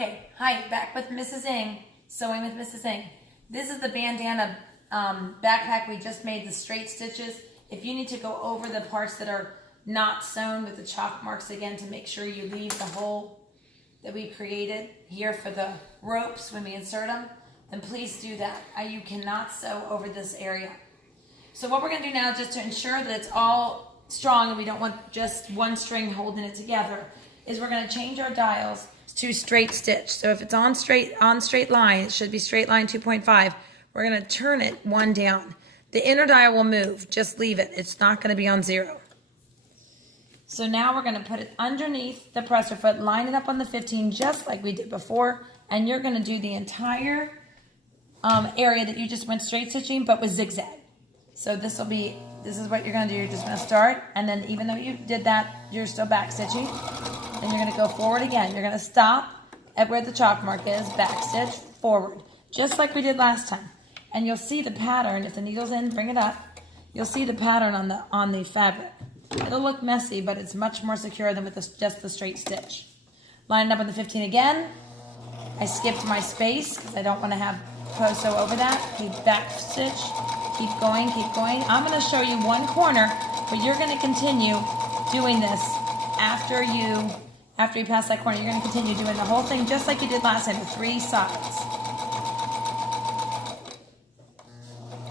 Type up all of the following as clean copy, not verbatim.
Okay, hi, back with Mrs. Ng, sewing with Mrs. Ng. This is the bandana backpack we just made, the straight stitches. If you need to go over the parts that are not sewn with the chalk marks again to make sure you leave the hole that we created here for the ropes when we insert them, then please do that. You cannot sew over this area. So what we're going to do now, just to ensure that it's all strong and we don't want just one string holding it together, is we're going to change our dials to straight stitch. So if it's on straight line, it should be straight line 2.5. We're going to turn it one down. The inner dial will move. Just leave it. It's not going to be on 0. So now we're going to put it underneath the presser foot, line it up on the 15 just like we did before, and you're going to do the entire area that you just went straight stitching, but with zigzag. So this is what you're going to do. You're just going to start, and then even though you did that, you're still back stitching. Then you're going to go forward again. You're going to stop at where the chalk mark is, back stitch, forward, just like we did last time. And you'll see the pattern. If the needle's in, bring it up. You'll see the pattern on the fabric. It'll look messy, but it's much more secure than with just the straight stitch. Line it up on the 15 again. I skipped my space because I don't want to have sew over that. Keep back stitch. Keep going, keep going. I'm going to show you one corner, but you're going to continue doing this after you pass that corner. You're going to continue doing the whole thing just like you did last time, the 3 sides.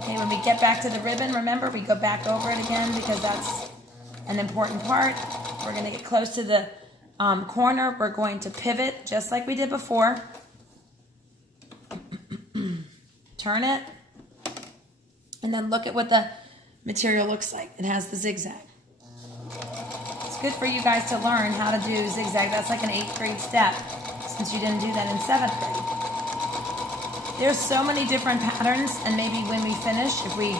Okay, when we get back to the ribbon, remember, we go back over it again because that's an important part. We're going to get close to the corner. We're going to pivot just like we did before. Turn it. And then look at what the material looks like. It has the zigzag. It's good for you guys to learn how to do zigzag. That's like an 8th grade step, since you didn't do that in 7th grade. There's so many different patterns, and maybe when we finish, if we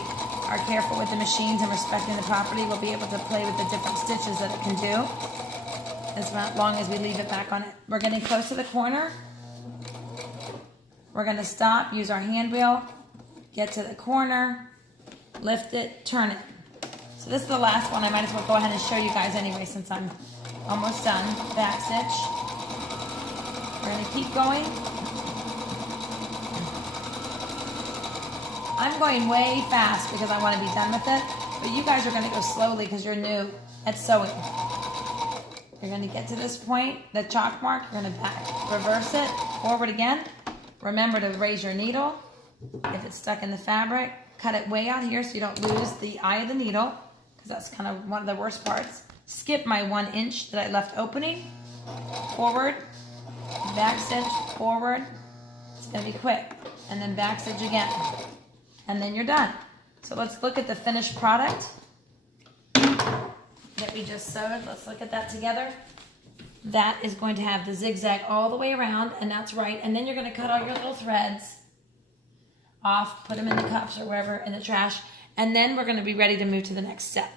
are careful with the machines and respecting the property, we'll be able to play with the different stitches that it can do, as long as we leave it back on it. We're getting close to the corner. We're going to stop, use our hand wheel, get to the corner, lift it, turn it. So this is the last one. I might as well go ahead and show you guys anyway since I'm almost done. Back stitch. We're going to keep going. I'm going way fast because I want to be done with it, but you guys are going to go slowly because you're new at sewing. You're going to get to this point, the chalk mark, you're going to back, reverse it, forward again. Remember to raise your needle. If it's stuck in the fabric, cut it way out here so you don't lose the eye of the needle, because that's kind of one of the worst parts. Skip my 1 inch that I left opening. Forward, back stitch, forward. It's going to be quick. And then back stitch again. And then you're done. So let's look at the finished product that we just sewed. Let's look at that together. That is going to have the zigzag all the way around, and that's right. And then you're going to cut all your little threads off, put them in the cups or wherever in the trash, and then we're going to be ready to move to the next step.